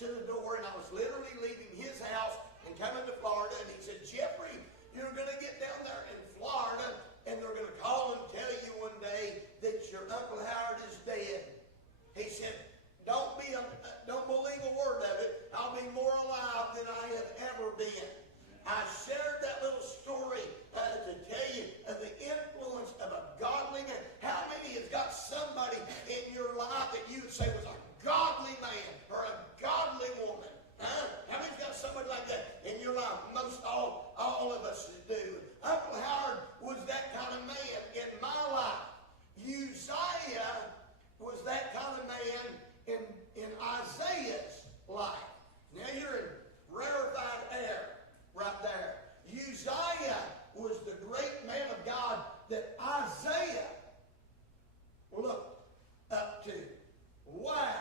to the door, and I was literally leaving his house and coming to Florida, and he said, Jeffrey, you're going to get down there in Florida, and they're going to call and tell you one day that your Uncle Howard is dead. He said, don't believe a word of it. I'll be more alive than I have ever been. I shared that little story to tell you of the influence of a godly man. How many has got somebody in your life that you would say was a godly man or a godly woman? Huh? How many's got somebody like that in your life? Most all of us do. Uncle Howard was that kind of man in my life. Uzziah was that kind of man in Isaiah's life. Now you're in rarefied air right there. Uzziah was the great man of God that Isaiah looked up to. Wow.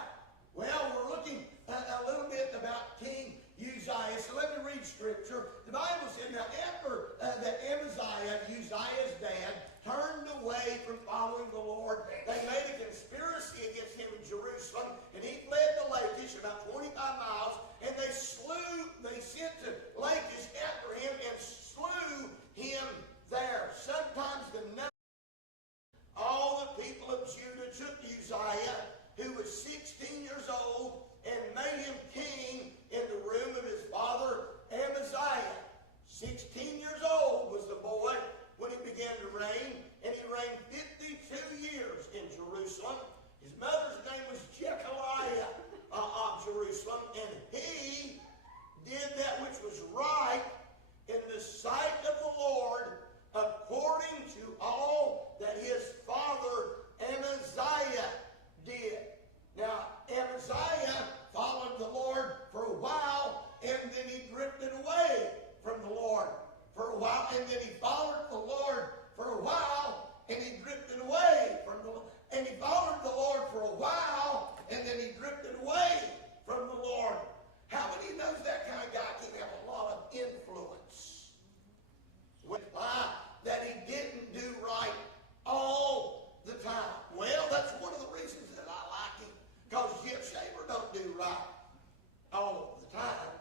Well, we're looking a little bit about King Uzziah. So let me read scripture. The Bible said, now after that Uzziah's dad, turned away from following the Lord, they made a conspiracy against him in Jerusalem, and he fled to Lachish, about 25 miles, and they sent to Lachish after him and slew him there. Sometimes all the people of Judah took Uzziah, who was 16 years old, and made him king in the room of his father Amaziah. 16 years old was the boy when he began to reign, and he reigned 52 years in Jerusalem. His mother's name was Jechaliah of Jerusalem, and he did that which was right in the sight of the Lord, according to all that his father Amaziah did. Now, Amaziah followed the Lord for a while, and then he drifted away from the Lord for a while, and then he followed the Lord for a while, and he drifted away from the Lord. And he followed the Lord for a while, and then he drifted away from the Lord. How many knows that kind of guy can have a lot of influence? That he didn't do right all the time. Well, that's one of the reasons that I like him, because Jeff Shaver don't do right all the time.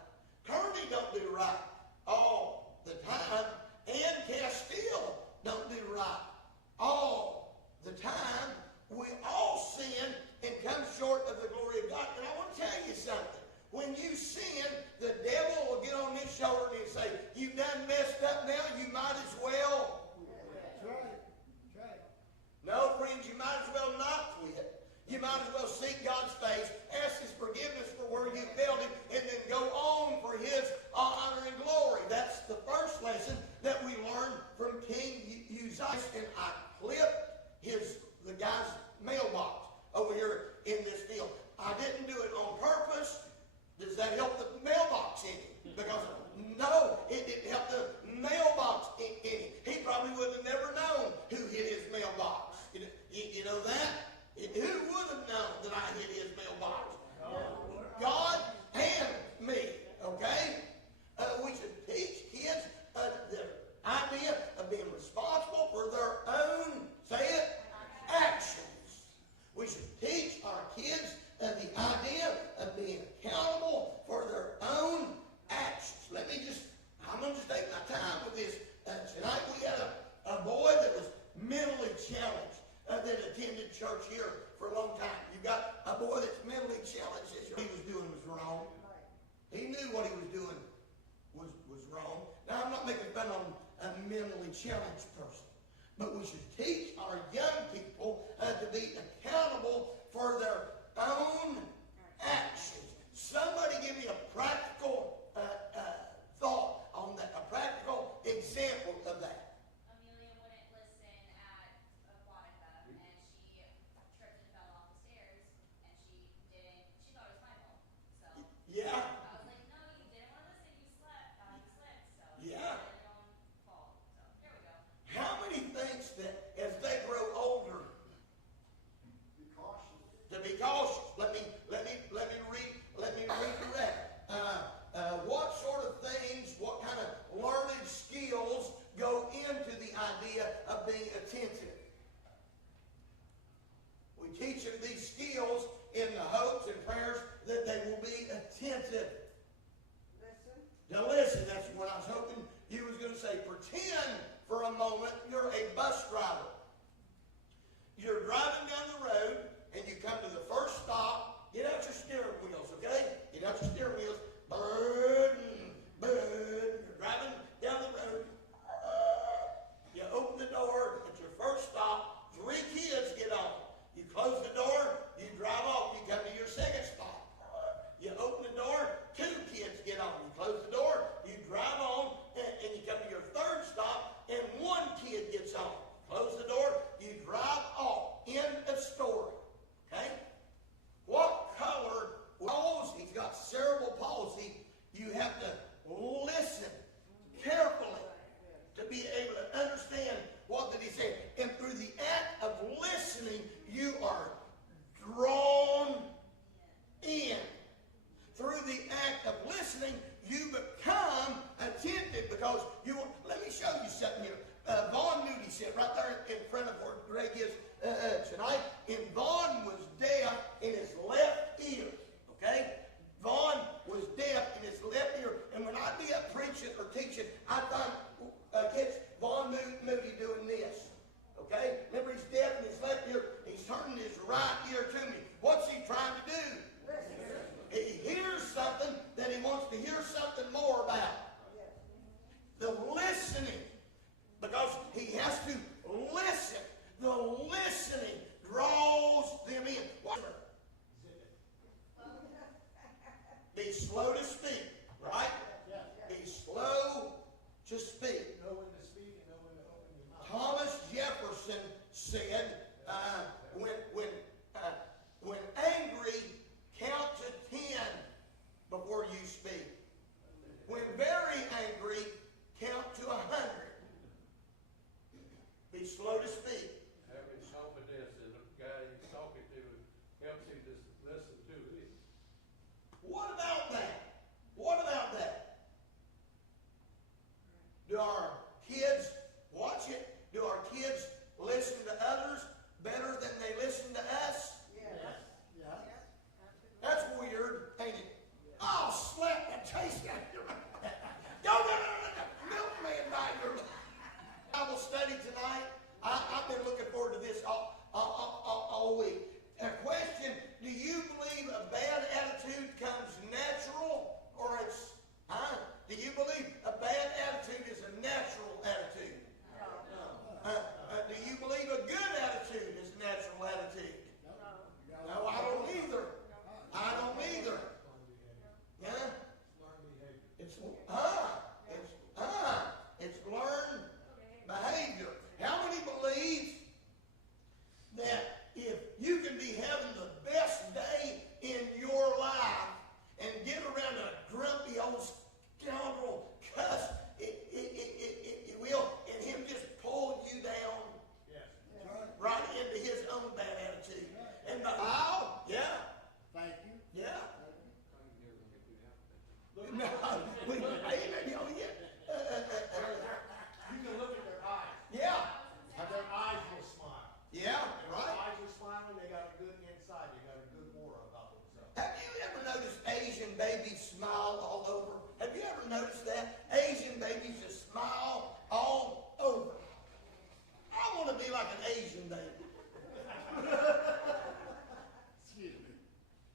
Kearney don't do right all the time. And Castile don't do right all the time. We all sin and come short of the glory of God. And I want to tell you something. When you sin, the devil will get on his shoulder and he'll say, you've done messed up now, you might as well. That's right. That's right. No, friends, you might as well not quit. You might as well seek God's face, ask his forgiveness for where you failed him, and then go on for his honor and glory. That's the first lesson that we learned from King Uzziah. And I clipped the guy's mailbox over here in this field. I didn't do it on purpose. Does that help the mailbox any? Because no, it didn't help the mailbox any. He probably would have never known who hit his mailbox. You know that? Who would have known that I hit his mailbox? God and me. Okay? We should teach kids the idea of being responsible for their own, say it, actions. We should teach our kids the idea of being accountable for their own actions. I'm going to just take my time with this. Tonight we had a boy that was mentally challenged that attended church here for a long time. You got a boy that's mentally challenged. What he was doing was wrong. He knew what he was doing was wrong. Now, I'm not making fun of a mentally challenged person, but we should teach our young people to be accountable for their own actions. Somebody give me a practical thought on that, a practical example of that. Amelia wouldn't listen at Aquatica, and she tripped and fell off the stairs, and she thought it was my fault. So Yeah. I was like, no, you didn't want to listen, you slipped, so Yeah. it's your own fault. So here we go. How many thinks that as they grow older, Be cautious. to be cautious? Let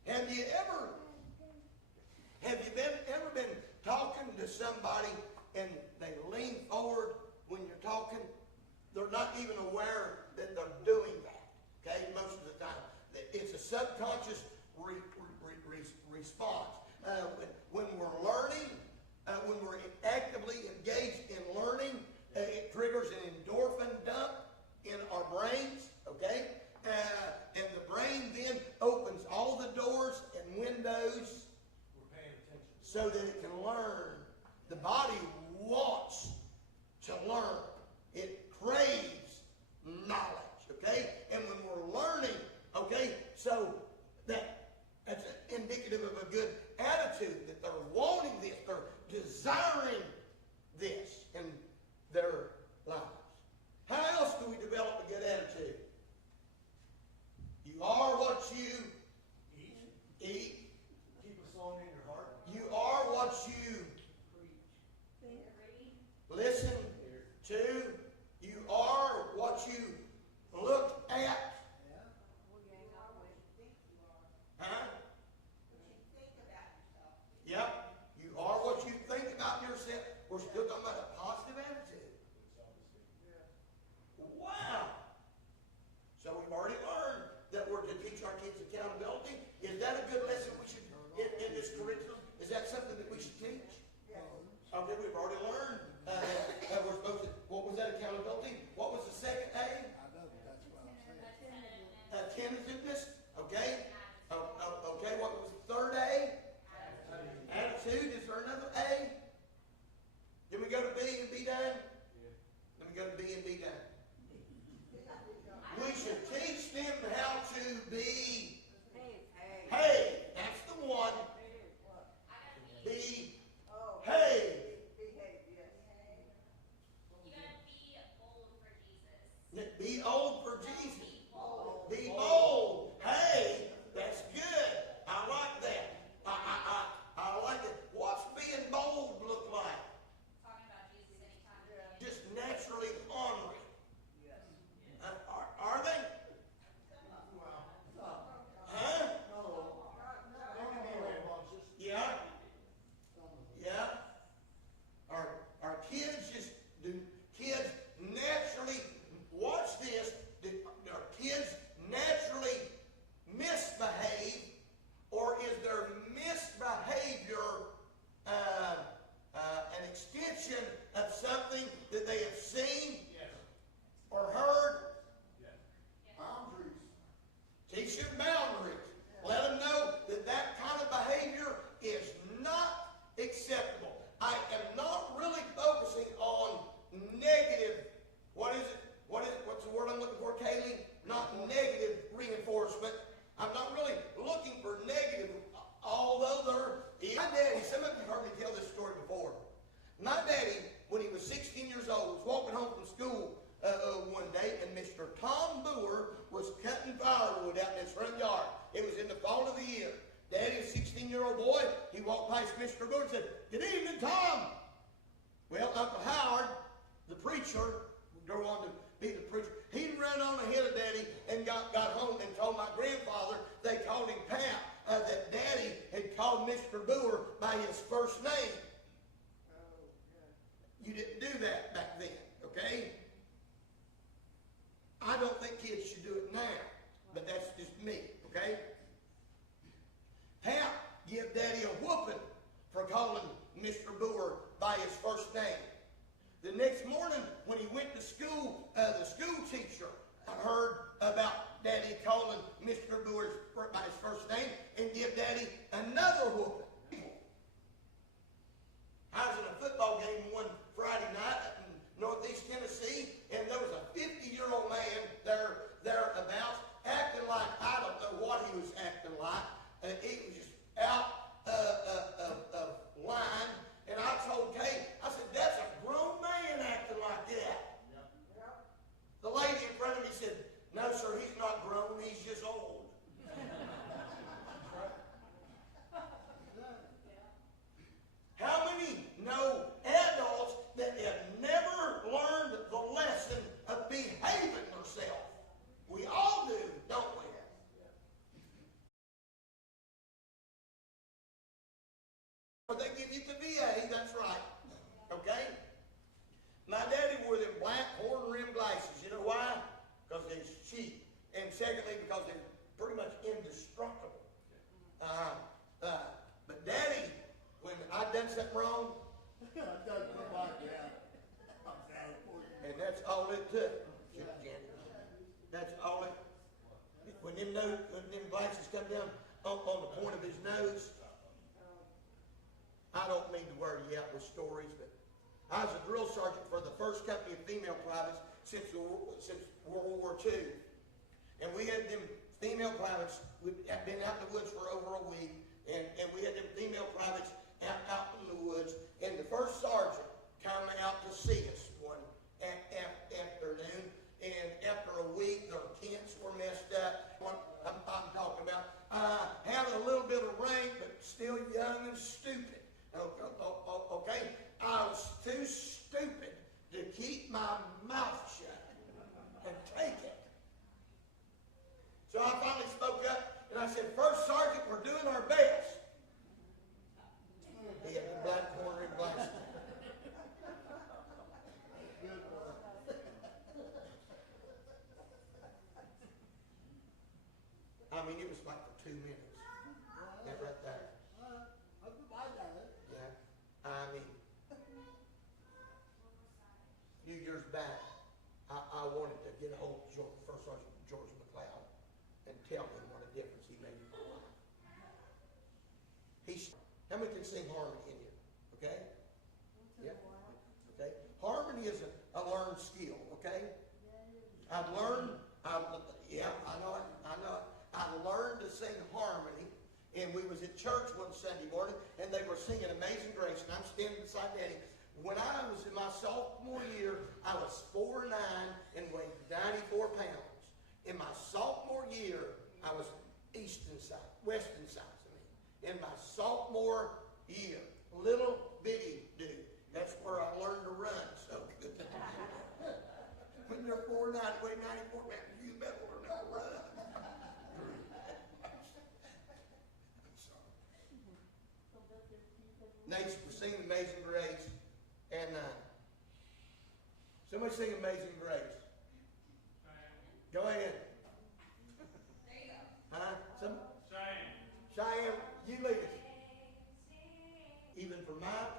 Have you ever been talking to somebody and they lean forward when you're talking? They're not even aware that they're doing that. Okay, most of the time, it's a subconscious response. When we're learning, when we're actively engaged in learning, it triggers an endorphin dump in our brains. Okay, and the brain then opens all the doors and windows. We're paying attention. So that it can learn. The body wants to learn. It craves knowledge, okay? And when we're learning, okay, so that's indicative of a good attitude, that they're wanting this, they're desiring this in their lives. How else do we develop a good attitude? You are what you eat. Keep a song in your heart. You are what you listen to. You are what you look at. Huh? Yep. You are what you think about yourself. We're still talking about a positive attitude. Wow. So we've already learned that we're to teach our kids accountability. Is that a good lesson we should, in this curriculum? Is that something that we should teach? Okay, we've already learned that we're supposed to, what was that accountability? What was the second A? I know, that's what I'm saying. Attentiveness. Okay. Okay, what was the third A? Attitude. Is there another A? Did we go to B and be done? Let me go to B and be done. We should teach them how to be. Hey, that's the one. Be. Hey. Be old for Jesus. Be bold. Hey, that's good. I like that. I like it. What's being bold look like? Talking about Jesus anytime. Just naturally honoring. Are they? Huh? Yeah. Yeah. Our kids just do. Kids naturally, watch this. Our kids naturally misbehave, or is their misbehavior an extension of something that they have seen or heard? Boundaries. Teach them boundaries. Let them know that that kind of behavior is not acceptable. I am not really focusing on negative, what is it? What's the word I'm looking for, Kaylee? Not negative reinforcement. I'm not really looking for negative, although my daddy, some of you have heard me tell this story before. My daddy, when he was 16 years old, was walking home from school one day, and Mr. Tom Boer was cutting firewood out in his front yard. It was in the fall of the year. Daddy, a 16-year-old boy, he walked past Mr. Boer and said, "Good evening, Tom." Well, Uncle Howard, the preacher, would go on to be the preacher, he'd run on ahead of Daddy and got home and told my grandfather, they called him Pap, that Daddy had called Mr. Boer by his first name. You didn't do that back then, okay? I don't think kids should do it now, but that's just me, okay? Pap give Daddy a whooping for calling Mr. Boer by his first name. The next morning, when he went to school, the school teacher heard about Daddy calling Mr. Boer by his first name and give Daddy another whooping. I was in a football game one Friday night in Northeast Tennessee, and there was a 50-year-old man thereabouts acting like, I don't know what he was acting like. He was just out of line. And I told Kay, I said, "That's a grown man acting like that." The lady in front of me said, "No, sir, he's not grown. He's just old." or they give you the VA, that's right. Okay? My daddy wore them black horn rim glasses. You know why? Because they're cheap. And secondly, because they're pretty much indestructible. But daddy, when I'd done something wrong, I done come back down. I'm down for you. and that's all it took, Janet. That's all it. When them glasses come down on the point of his nose, I don't mean to wear you out with stories, but I was a drill sergeant for the first company of female privates since World War II. And we had them female privates, we'd been out in the woods for over a week, and we had them female privates out in the woods, and the first sergeant came out to see us one afternoon, and after a week, their tents were messed up. I'm talking about, had a little bit of rank, but still young and stupid. Okay? I was too stupid to keep my mouth shut and take it. So I finally spoke up, and I said, First Sergeant, we're doing our best. He had the black horn rim glasses. Good one. I mean, it was like for 2 minutes. That right there. I got it. Yeah. I mean, a few years back, I wanted to get a hold of First Sergeant George McLeod and tell him what a difference he made in my life. How many can sing harmony in here? Okay? Yeah. Okay. Harmony is a learned skill. Okay. I've learned. Yeah, I know it. I learned to sing harmony, and we was at church one Sunday morning, and they were singing Amazing Grace, and I'm standing beside Daddy. When I was in my sophomore year, I was 4'9" and weighed 94 pounds. In my sophomore year, I was western size. In my sophomore year, little bitty dude. That's where I learned to run. So when you're 4'9", weigh 94 pounds, you better learn how to run. Nate's singing Amazing Grace, and somebody sing Amazing Grace. Go ahead. There you go. Huh? Cheyenne, you lead us. Even for my